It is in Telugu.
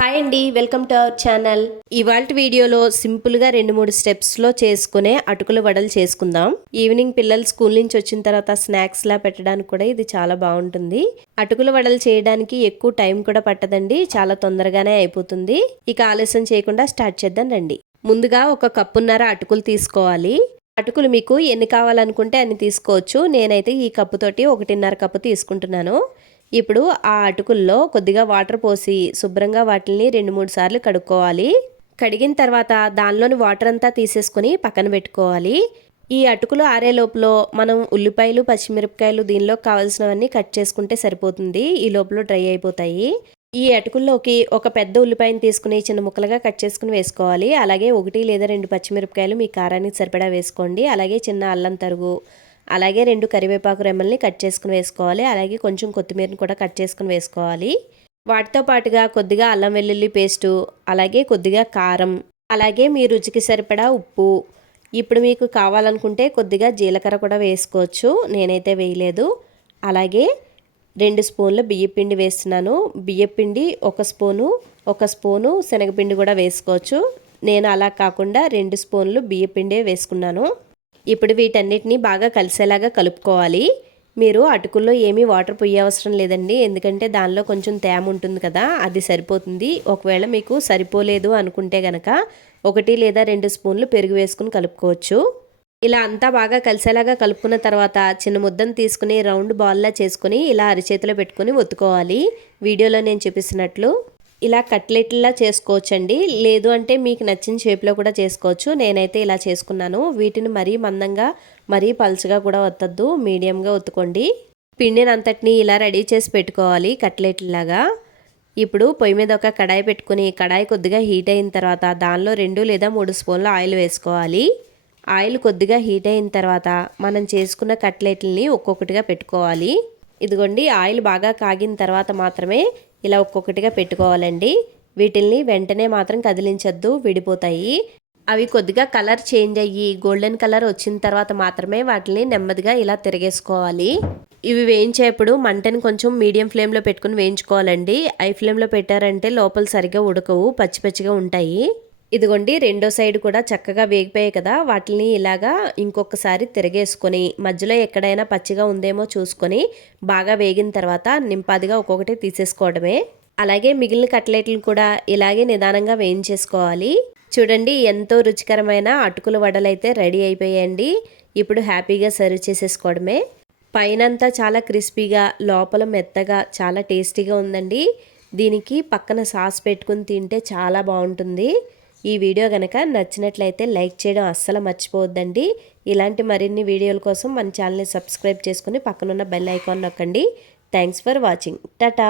హాయ్ అండి, వెల్కమ్ టు అవర్ ఛానల్. ఇవాల్టి వీడియోలో సింపుల్గా 2-3 స్టెప్స్లో చేసుకునే అటుకుల వడలు చేసుకుందాం. ఈవినింగ్ పిల్లలు స్కూల్ నుంచి వచ్చిన తర్వాత స్నాక్స్లా పెట్టడానికి కూడా ఇది చాలా బాగుంటుంది. అటుకుల వడలు చేయడానికి ఎక్కువ టైం కూడా పట్టదండి, చాలా తొందరగానే అయిపోతుంది. ఇక ఆలస్యం చేయకుండా స్టార్ట్ చేద్దాం రండి. ముందుగా 1 కప్పున్నర అటుకులు తీసుకోవాలి. అటుకులు మీకు ఎన్ని కావాలనుకుంటే అన్ని తీసుకోవచ్చు. నేనైతే ఈ కప్పుతోటి 1.5 కప్పు తీసుకుంటున్నాను. ఇప్పుడు ఆ అటుకుల్లో కొద్దిగా వాటర్ పోసి శుభ్రంగా వాటిని 2-3 సార్లు కడుక్కోవాలి. కడిగిన తర్వాత దానిలోని వాటర్ అంతా తీసేసుకొని పక్కన పెట్టుకోవాలి. ఈ అటుకులు ఆరే లోపల మనం ఉల్లిపాయలు, పచ్చిమిరపకాయలు దీనిలో కావాల్సినవన్నీ కట్ చేసుకుంటే సరిపోతుంది. ఈ లోపల డ్రై అయిపోతాయి. ఈ అటుకుల్లోకి ఒక పెద్ద ఉల్లిపాయను తీసుకుని చిన్న ముక్కలుగా కట్ చేసుకుని వేసుకోవాలి. అలాగే 1 లేదా 2 పచ్చిమిరపకాయలు మీ కారానికి సరిపడా వేసుకోండి. అలాగే చిన్న అల్లం తరుగు, అలాగే 2 కరివేపాకు రెమ్మల్ని కట్ చేసుకుని వేసుకోవాలి. అలాగే కొంచెం కొత్తిమీరని కూడా కట్ చేసుకుని వేసుకోవాలి. వాటితో పాటుగా కొద్దిగా అల్లం వెల్లుల్లి పేస్టు, అలాగే కొద్దిగా కారం, అలాగే మీ రుచికి సరిపడా ఉప్పు. ఇప్పుడు మీకు కావాలనుకుంటే కొద్దిగా జీలకర్ర కూడా వేసుకోవచ్చు, నేనైతే వేయలేదు. అలాగే 2 స్పూన్ల బియ్యపిండి వేస్తున్నాను. బియ్యపిండి 1 స్పూను శనగపిండి కూడా వేసుకోవచ్చు. నేను అలా కాకుండా 2 స్పూన్లు బియ్యపిండే వేసుకున్నాను. ఇప్పుడు వీటన్నిటిని బాగా కలిసేలాగా కలుపుకోవాలి. మీరు అటుకుల్లో ఏమీ వాటర్ పొయ్యవసరం లేదండి, ఎందుకంటే దానిలో కొంచెం తేమ ఉంటుంది కదా, అది సరిపోతుంది. ఒకవేళ మీకు సరిపోలేదు అనుకుంటే గనక 1 లేదా 2 స్పూన్లు పెరుగు వేసుకుని కలుపుకోవచ్చు. ఇలా అంతా బాగా కలిసేలాగా కలుపుకున్న తర్వాత చిన్న ముద్దను తీసుకుని రౌండ్ బాల్లా చేసుకుని ఇలా అరిచేతిలో పెట్టుకుని ఒత్తుకోవాలి. వీడియోలో నేను చూపిస్తున్నట్లు ఇలా కట్లెట్లా చేసుకోవచ్చండి, లేదు అంటే మీకు నచ్చిన షేప్లో కూడా చేసుకోవచ్చు. నేనైతే ఇలా చేసుకున్నాను. వీటిని మరీ మందంగా మరీ పలుచగా కూడా ఒత్తద్దు, మీడియంగా ఒత్తుకోండి. పిండిని అంతటిని ఇలా రెడీ చేసి పెట్టుకోవాలి కట్లెట్లాగా. ఇప్పుడు పొయ్యి మీద ఒక కడాయి పెట్టుకుని కడాయి కొద్దిగా హీట్ అయిన తర్వాత దానిలో 2 లేదా 3 స్పూన్ల ఆయిల్ వేసుకోవాలి. ఆయిల్ కొద్దిగా హీట్ అయిన తర్వాత మనం చేసుకున్న కట్లెట్లని ఒక్కొక్కటిగా పెట్టుకోవాలి. ఇదిగోండి, ఆయిల్ బాగా కాగిన తర్వాత మాత్రమే ఇలా ఒక్కొక్కటిగా పెట్టుకోవాలండి. వీటిల్ని వెంటనే మాత్రం కదిలించొద్దు, విడిపోతాయి. అవి కొద్దిగా కలర్ చేంజ్ అయ్యి గోల్డెన్ కలర్ వచ్చిన తర్వాత మాత్రమే వాటిని నెమ్మదిగా ఇలా తిరిగేసుకోవాలి. ఇవి వేయించేప్పుడు మంటని కొంచెం మీడియం ఫ్లేమ్లో పెట్టుకుని వేయించుకోవాలండి. హై ఫ్లేమ్లో పెట్టారంటే లోపల సరిగ్గా ఉడకవు, పచ్చి పచ్చిగా ఉంటాయి. ఇదిగోండి, రెండో సైడ్ కూడా చక్కగా వేగిపోయాయి కదా, వాటిని ఇలాగా ఇంకొకసారి తిరగేసుకొని మధ్యలో ఎక్కడైనా పచ్చిగా ఉందేమో చూసుకొని బాగా వేగిన తర్వాత నింపాదిగా ఒక్కొక్కటి తీసేసుకోవడమే. అలాగే మిగిలిన కట్లెట్లను కూడా ఇలాగే నిదానంగా వేయించేసుకోవాలి. చూడండి, ఎంతో రుచికరమైన అటుకుల వడలైతే రెడీ అయిపోయాయండి. ఇప్పుడు హ్యాపీగా సర్వ్ చేసేసుకోవడమే. పైనంతా చాలా క్రిస్పీగా, లోపల మెత్తగా చాలా టేస్టీగా ఉందండి. దీనికి పక్కన సాస్ పెట్టుకుని తింటే చాలా బాగుంటుంది. ఈ వీడియో కనుక నచ్చినట్లయితే లైక్ చేయడం అస్సలు మర్చిపోవద్దండి. ఇలాంటి మరిన్ని వీడియోల కోసం మన ఛానల్ని సబ్స్క్రైబ్ చేసుకుని పక్కనున్న బెల్ ఐకాన్ నొక్కండి. Thanks for watching. టాటా.